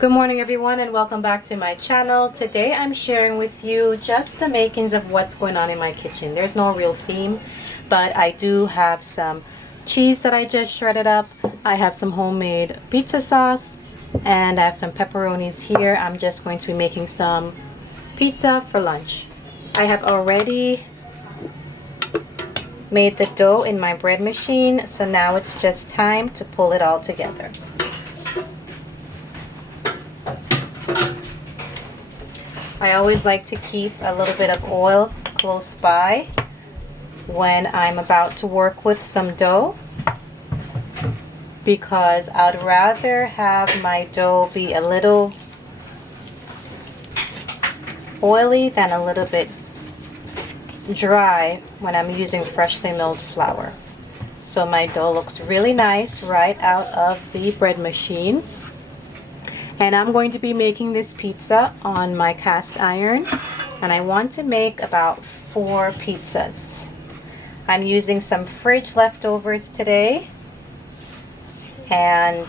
Good morning everyone, and welcome back to my channel. Today I'm sharing with you just the makings of what's going on in my kitchen. There's no real theme, but I do have some cheese that I just shredded up. I have some homemade pizza sauce, and I have some pepperonis here. I'm just going to be making some pizza for lunch. I have already made the dough in my bread machine, so now it's just time to pull it all together. I always like to keep a little bit of oil close by when I'm about to work with some dough, because I'd rather have my dough be a little oily than a little bit dry when I'm using freshly milled flour. So my dough looks really nice right out of the bread machine. And I'm going to be making this pizza on my cast iron, and I want to make about 4 pizzas. I'm using some fridge leftovers today and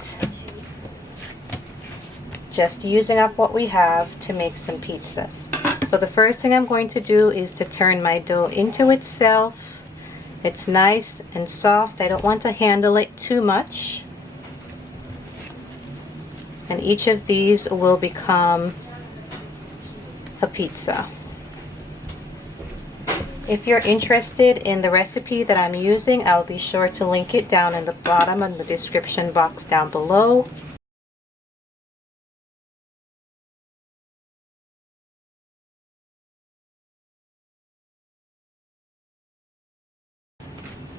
just using up what we have to make some pizzas. So the first thing I'm going to do is to turn my dough into itself. It's nice and soft. I don't want to handle it too much. And each of these will become a pizza. If you're interested in the recipe that I'm using, I'll be sure to link it down in the bottom of the description box down below.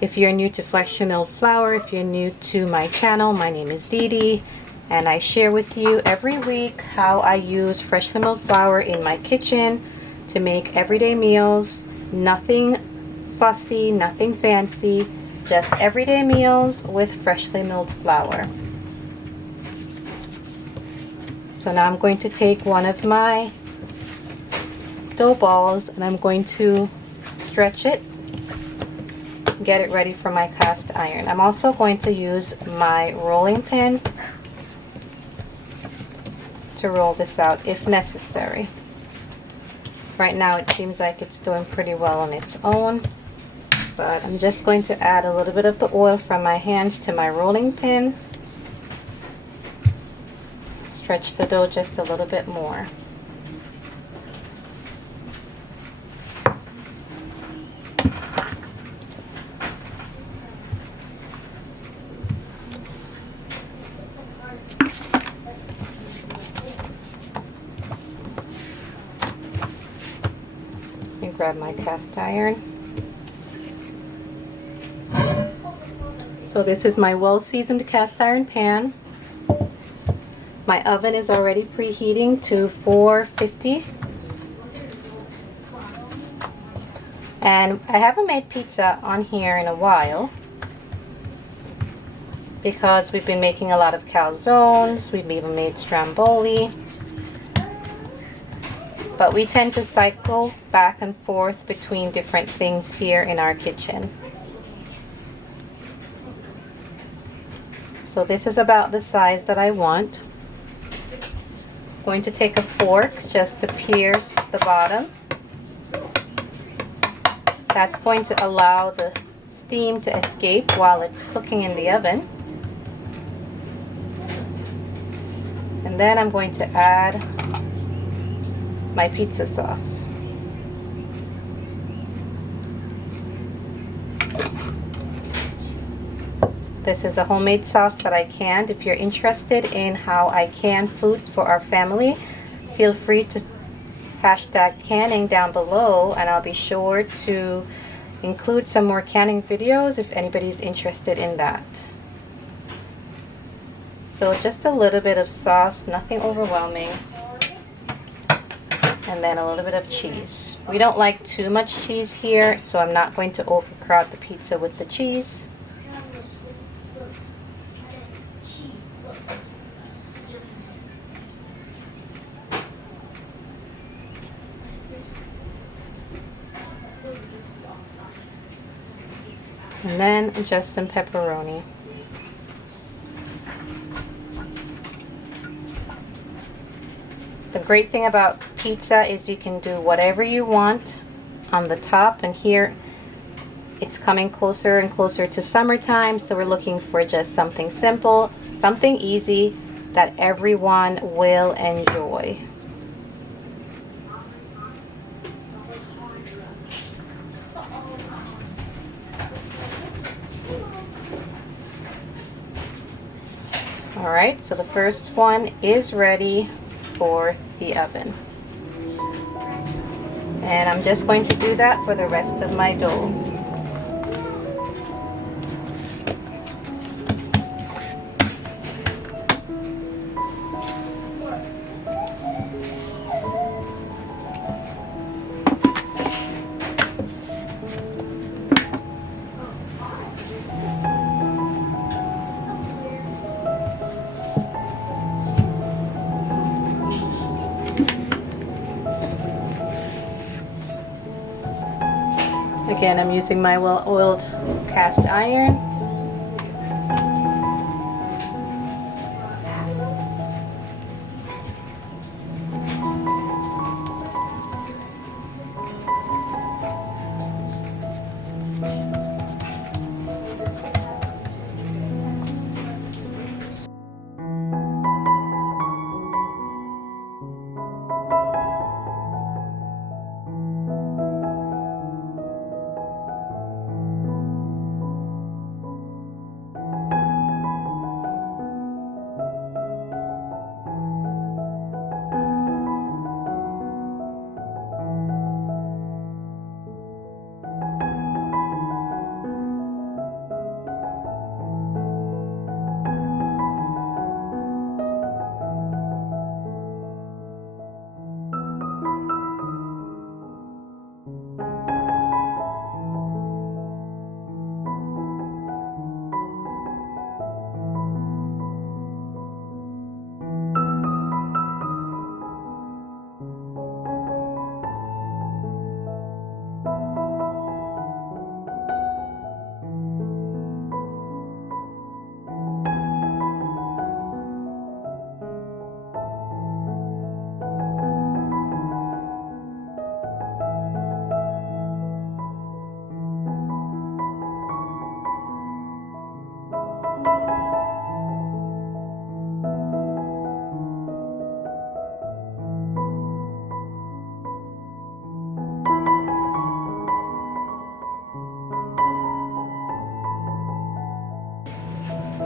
If you're new to freshly milled flour, if you're new to my channel, my name is Dee Dee, and I share with you every week how I use freshly milled flour in my kitchen to make everyday meals. Nothing fussy, nothing fancy, just everyday meals with freshly milled flour. So now I'm going to take one of my dough balls and I'm going to stretch it, get it ready for my cast iron. I'm also going to use my rolling pin to roll this out if necessary. Right now it seems like it's doing pretty well on its own, but I'm just going to add a little bit of the oil from my hands to my rolling pin. Stretch the dough just a little bit more. Grab my cast iron. So this is my well-seasoned cast iron pan. My oven is already preheating to 450. And I haven't made pizza on here in a while because we've been making a lot of calzones. We've even made stromboli. But we tend to cycle back and forth between different things here in our kitchen. So this is about the size that I want. I'm going to take a fork just to pierce the bottom. That's going to allow the steam to escape while it's cooking in the oven. And then I'm going to add my pizza sauce. This is a homemade sauce that I canned. If you're interested in how I can food for our family, feel free to hashtag canning down below, and I'll be sure to include some more canning videos if anybody's interested in that. So just a little bit of sauce, nothing overwhelming. And then a little bit of cheese. We don't like too much cheese here, so I'm not going to overcrowd the pizza with the cheese. And then just some pepperoni. The great thing about pizza is you can do whatever you want on the top, and here it's coming closer and closer to summertime, so we're looking for just something simple, something easy that everyone will enjoy. Alright, so the first one is ready for the oven. And I'm just going to do that for the rest of my dough. Again, I'm using my well-oiled cast iron.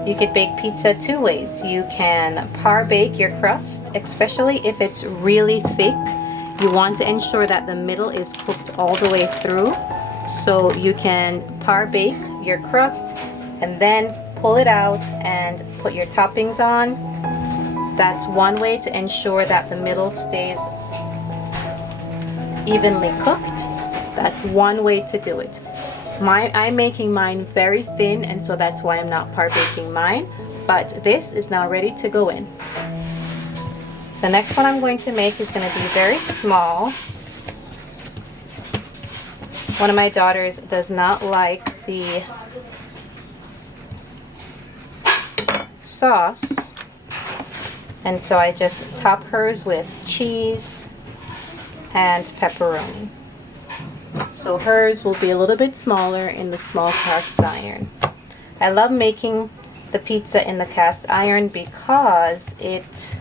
You could bake pizza two ways. You can par bake your crust, especially if it's really thick. You want to ensure that the middle is cooked all the way through. So you can par bake your crust and then pull it out and put your toppings on. That's one way to ensure that the middle stays evenly cooked. That's one way to do it. I'm making mine very thin, and so that's why I'm not par baking mine, but this is now ready to go in. The next one I'm going to make is going to be very small. One of my daughters does not like the sauce, and so I just top hers with cheese and pepperoni. So hers will be a little bit smaller in the small cast iron. I love making the pizza in the cast iron because it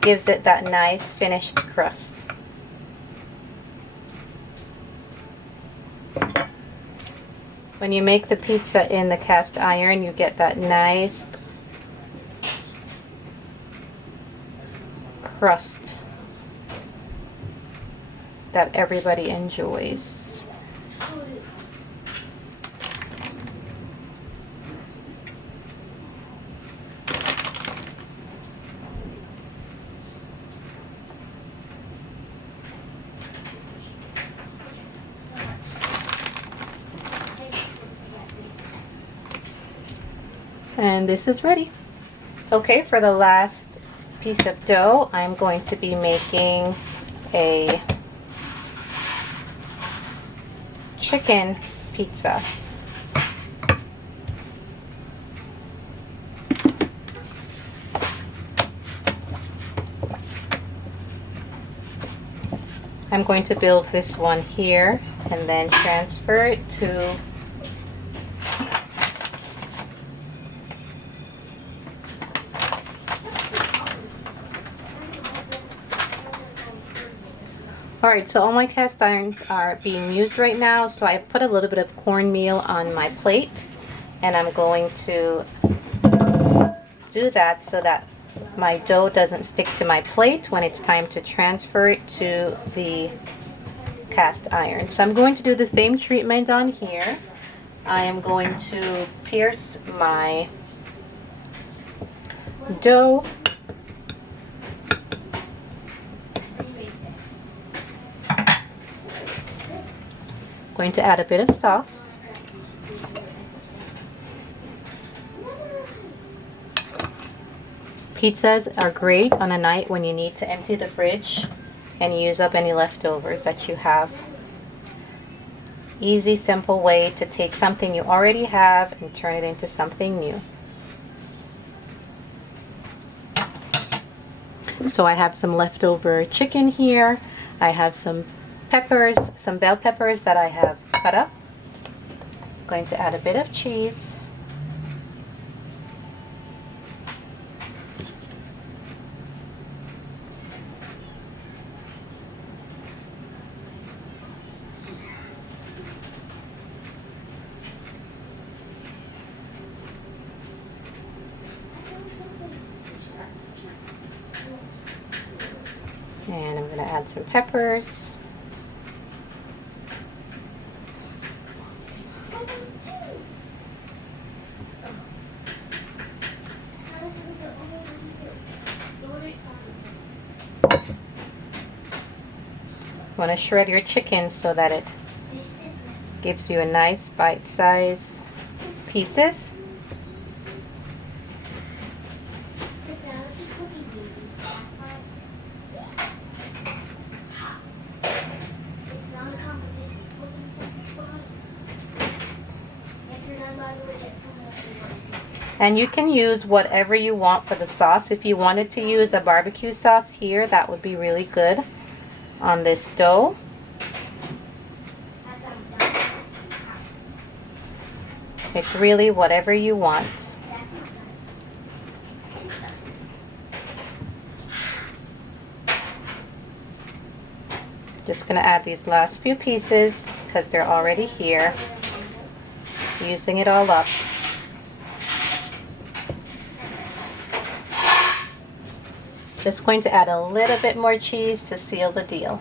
gives it that nice finished crust. When you make the pizza in the cast iron, you get that nice crust that everybody enjoys. And this is ready. Okay, for the last piece of dough, I'm going to be making a chicken pizza. I'm going to build this one here and then transfer it to Alright, so all my cast irons are being used right now, so I've put a little bit of cornmeal on my plate, and I'm going to do that so that my dough doesn't stick to my plate when it's time to transfer it to the cast iron. So I'm going to do the same treatment on here. I am going to pierce my dough. Going to add a bit of sauce. Pizzas are great on a night when you need to empty the fridge and use up any leftovers that you have. Easy, simple way to take something you already have and turn it into something new. So I have some leftover chicken here. I have some peppers, some bell peppers that I have cut up. I'm going to add a bit of cheese. And I'm going to add some peppers. You want to shred your chicken so that it gives you a nice bite-sized pieces. And you can use whatever you want for the sauce. If you wanted to use a barbecue sauce here, that would be really good on this dough. It's really whatever you want. Just gonna add these last few pieces because they're already here. Using it all up. Just going to add a little bit more cheese to seal the deal.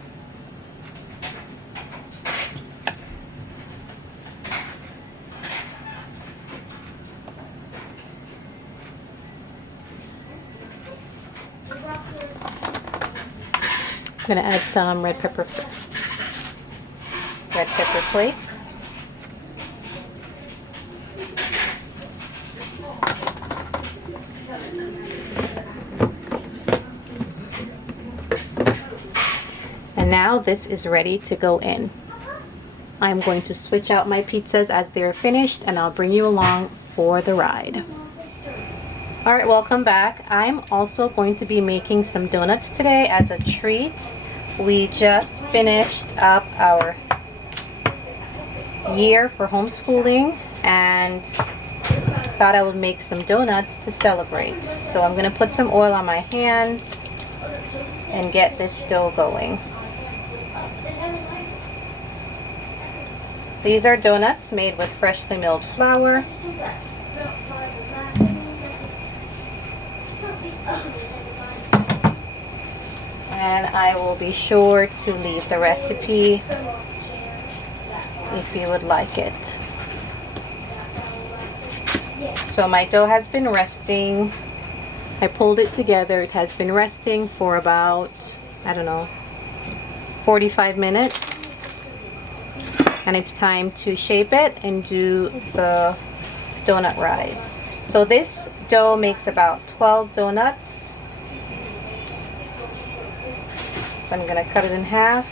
I'm going to add some red pepper flakes. And now this is ready to go in. I'm going to switch out my pizzas as they're finished, and I'll bring you along for the ride. Alright, welcome back. I'm also going to be making some donuts today as a treat. We just finished up our year for homeschooling and thought I would make some donuts to celebrate. So I'm going to put some oil on my hands and get this dough going. These are donuts made with freshly milled flour. And I will be sure to leave the recipe if you would like it. So my dough has been resting. I pulled it together. It has been resting for about, I don't know, 45 minutes. And it's time to shape it and do the donut rise. So this dough makes about 12 donuts. So I'm going to cut it in half.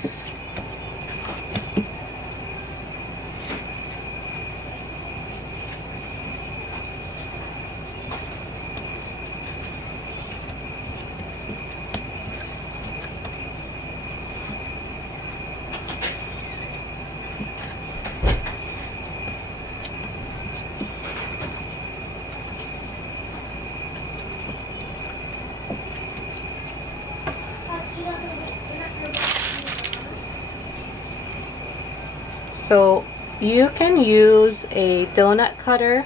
So you can use a donut cutter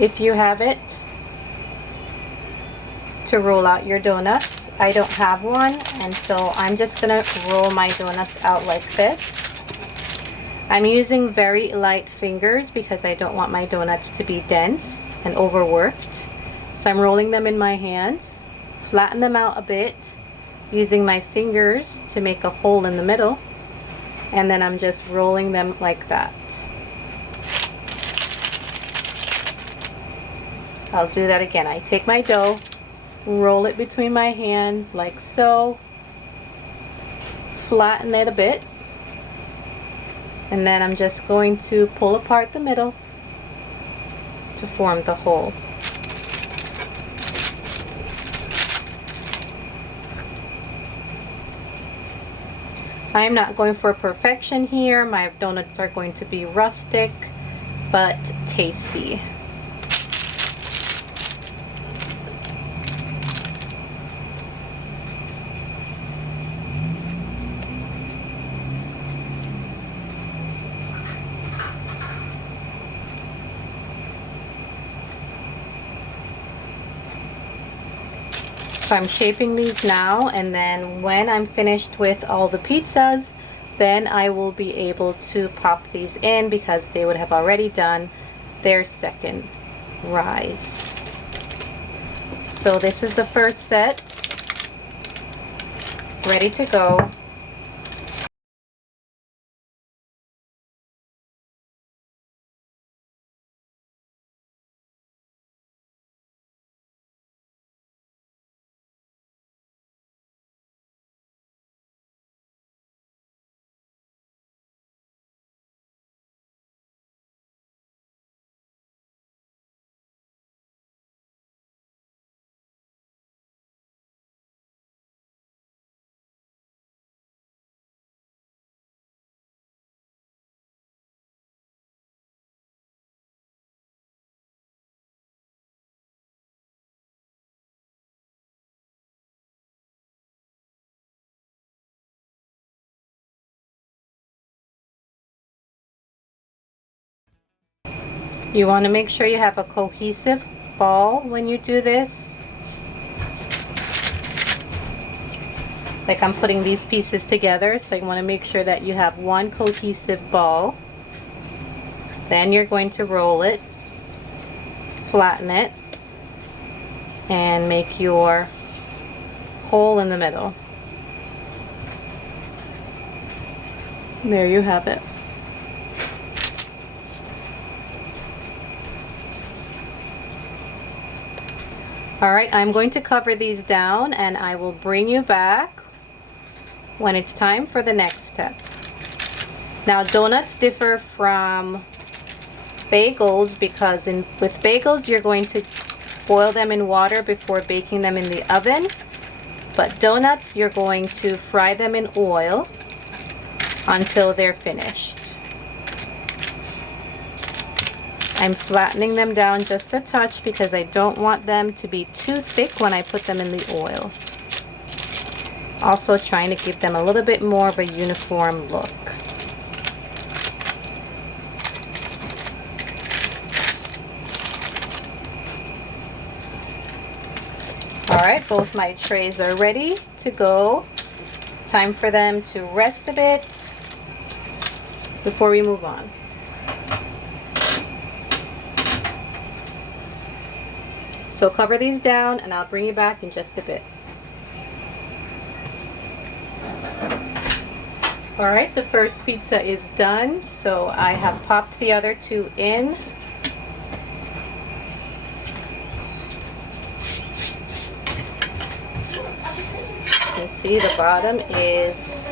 if you have it to roll out your donuts. I don't have one, and so I'm just gonna roll my donuts out like this. I'm using very light fingers because I don't want my donuts to be dense and overworked. So I'm rolling them in my hands, flatten them out a bit, using my fingers to make a hole in the middle, and then I'm just rolling them like that. I'll do that again. I take my dough, roll it between my hands like so, flatten it a bit, and then I'm just going to pull apart the middle to form the hole. I'm not going for perfection here. My donuts are going to be rustic but tasty. So I'm shaping these now, and then when I'm finished with all the pizzas, then I will be able to pop these in because they would have already done their second rise. So this is the first set, ready to go. You want to make sure you have a cohesive ball when you do this. Like I'm putting these pieces together, so you want to make sure that you have one cohesive ball. Then you're going to roll it, flatten it, and make your hole in the middle. There you have it. Alright, I'm going to cover these down, and I will bring you back when it's time for the next step. Now, donuts differ from bagels because with bagels you're going to boil them in water before baking them in the oven, but donuts you're going to fry them in oil until they're finished. I'm flattening them down just a touch because I don't want them to be too thick when I put them in the oil. Also trying to give them a little bit more of a uniform look. Alright, both my trays are ready to go. Time for them to rest a bit before we move on. So cover these down, and I'll bring you back in just a bit. Alright, the first pizza is done, so I have popped the other two in. You can see the bottom is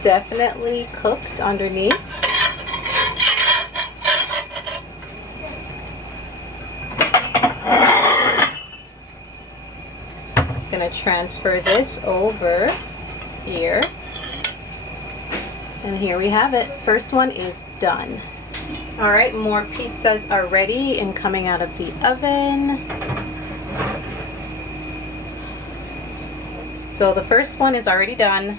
definitely cooked underneath. Going to transfer this over here, and here we have it. First one is done. Alright, more pizzas are ready and coming out of the oven. So the first one is already done.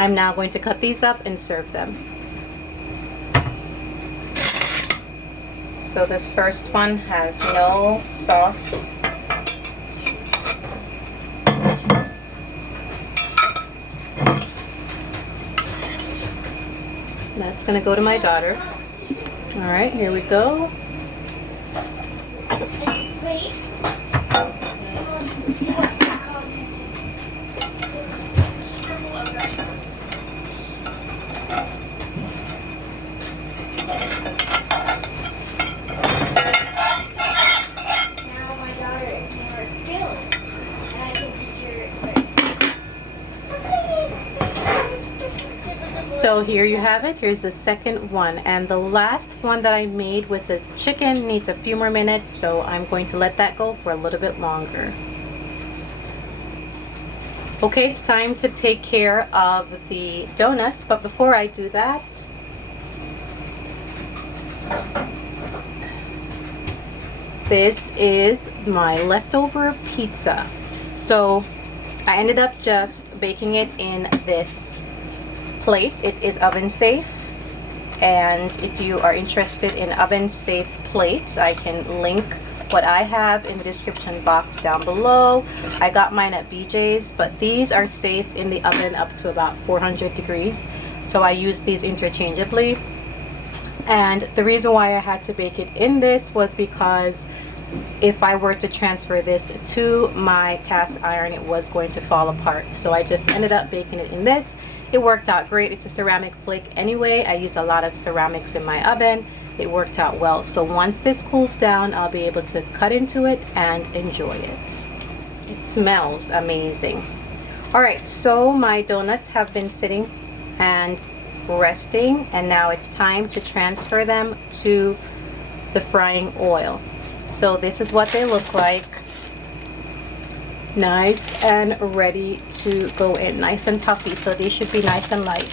I'm now going to cut these up and serve them. So this first one has no sauce. That's gonna go to my daughter. All right, here we go. So here you have it. Here's the second one, and the last one that I made with the chicken needs a few more minutes, so I'm going to let that go for a little bit longer. Okay, it's time to take care of the donuts, but before I do that, this is my leftover pizza. So I ended up just baking it in this plate. It is oven safe, and if you are interested in oven safe plates, I can link what I have in the description box down below. I got mine at BJ's, but these are safe in the oven up to about 400 degrees, so I use these interchangeably. And the reason why I had to bake it in this was because if I were to transfer this to my cast iron, it was going to fall apart, so I just ended up baking it in this. It worked out great. It's a ceramic plate anyway. I used a lot of ceramics in my oven. It worked out well. So once this cools down, I'll be able to cut into it and enjoy it. It smells amazing. All right, so my donuts have been sitting and resting, and now it's time to transfer them to the frying oil. So this is what they look like. Nice and ready to go in, nice and puffy, so these should be nice and light.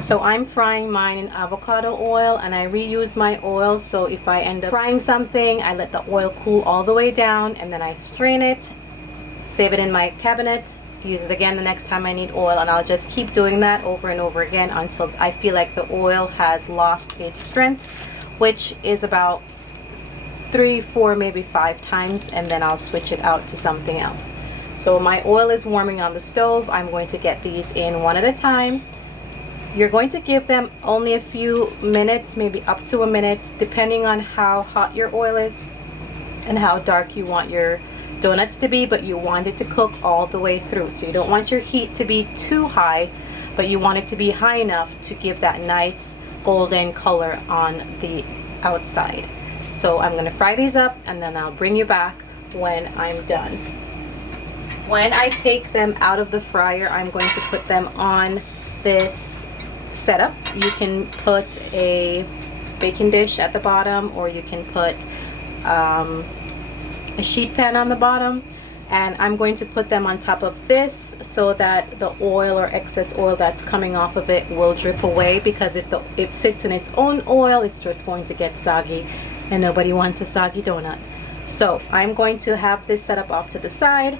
So I'm frying mine in avocado oil, and I reuse my oil, so if I end up frying something, I let the oil cool all the way down, and then I strain it, save it in my cabinet, use it again the next time I need oil, and I'll just keep doing that over and over again until I feel like the oil has lost its strength, which is about 3, 4, maybe 5 times, and then I'll switch it out to something else. So my oil is warming on the stove. I'm going to get these in one at a time. You're going to give them only a few minutes, maybe up to a minute, depending on how hot your oil is and how dark you want your donuts to be, but you want it to cook all the way through. So you don't want your heat to be too high, but you want it to be high enough to give that nice golden color on the outside. So I'm going to fry these up, and then I'll bring you back when I'm done. When I take them out of the fryer, I'm going to put them on this setup. You can put a baking dish at the bottom, or you can put a sheet pan on the bottom, and I'm going to put them on top of this so that the oil or excess oil that's coming off of it will drip away, because if it sits in its own oil, it's just going to get soggy, and nobody wants a soggy donut. So I'm going to have this set up off to the side.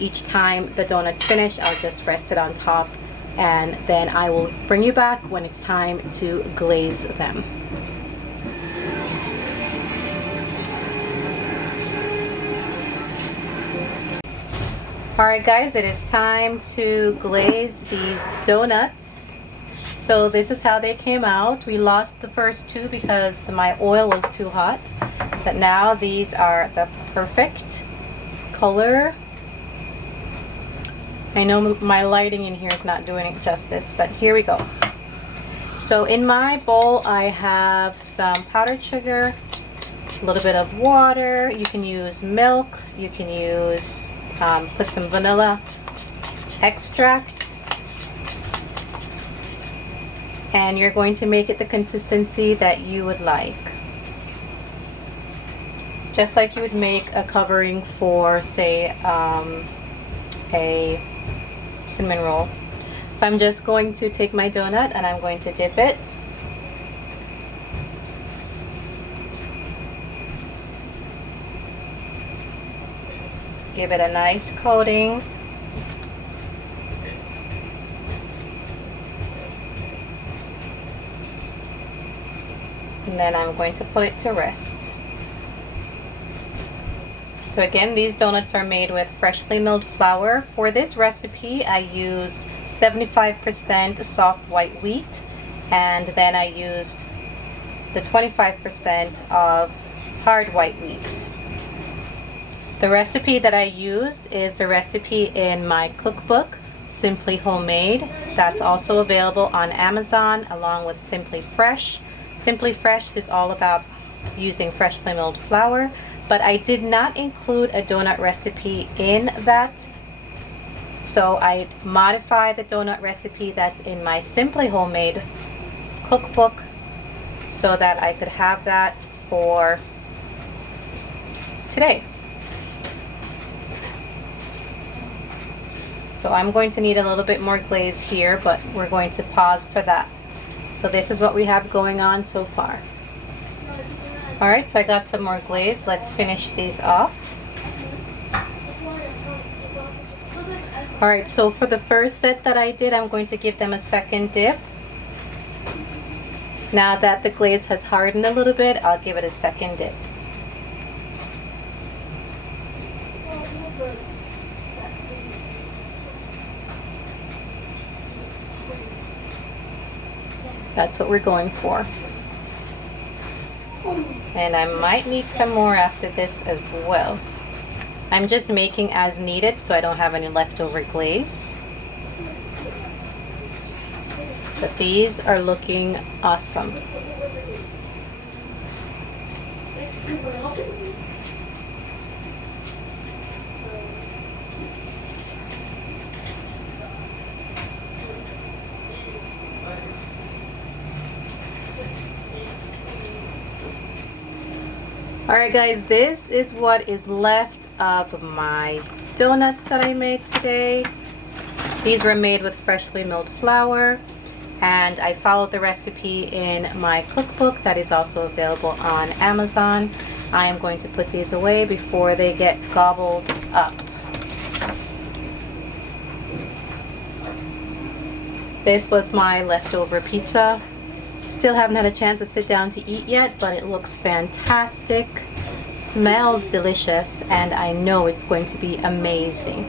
Each time the donut's finished, I'll just rest it on top, and then I will bring you back when it's time to glaze them. Alright guys, it is time to glaze these donuts. So this is how they came out. We lost the first two because my oil was too hot, but now these are the perfect color. I know my lighting in here is not doing it justice, but here we go. So in my bowl I have some powdered sugar, a little bit of water. You can use milk, you can use put some vanilla extract, and you're going to make it the consistency that you would like, just like you would make a covering for, say, a cinnamon roll. So I'm just going to take my donut and I'm going to dip it. give it a nice coating. And then I'm going to put it to rest. So again, these donuts are made with freshly milled flour. For this recipe, I used 75% soft white wheat, and then I used the 25% of hard white wheat. The recipe that I used is the recipe in my cookbook, Simply Homemade. That's also available on Amazon along with Simply Fresh. Simply Fresh is all about using freshly milled flour, but I did not include a donut recipe in that. So I modified the donut recipe that's in my Simply Homemade cookbook so that I could have that for today. So I'm going to need a little bit more glaze here, but we're going to pause for that. So this is what we have going on so far. Alright, so I got some more glaze. Let's finish these off. Alright, so for the first set that I did, I'm going to give them a second dip. Now that the glaze has hardened a little bit, I'll give it a second dip. That's what we're going for. And I might need some more after this as well. I'm just making as needed so I don't have any leftover glaze. But these are looking awesome. Alright guys, this is what is left of my donuts that I made today. These were made with freshly milled flour, and I followed the recipe in my cookbook that is also available on Amazon. I am going to put these away before they get gobbled up. This was my leftover pizza. Still haven't had a chance to sit down to eat yet, but it looks fantastic, smells delicious, and I know it's going to be amazing.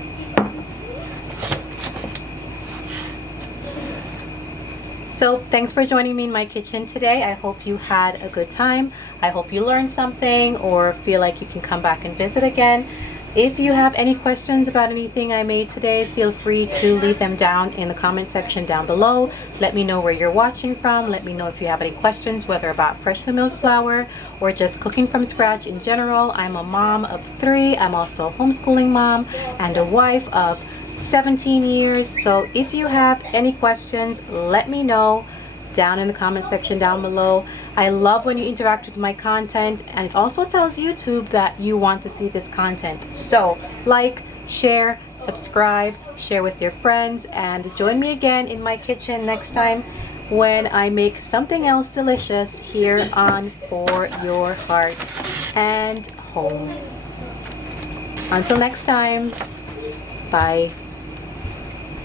So thanks for joining me in my kitchen today. I hope you had a good time. I hope you learned something or feel like you can come back and visit again. If you have any questions about anything I made today, feel free to leave them down in the comment section down below. Let me know where you're watching from. Let me know if you have any questions, whether about freshly milled flour or just cooking from scratch in general. I'm a mom of 3. I'm also a homeschooling mom and a wife of 17 years. So if you have any questions, let me know down in the comment section down below. I love when you interact with my content, and it also tells YouTube that you want to see this content. So like, share, subscribe, share with your friends, and join me again in my kitchen next time when I make something else delicious here on For Your Heart and Home. Until next time, bye.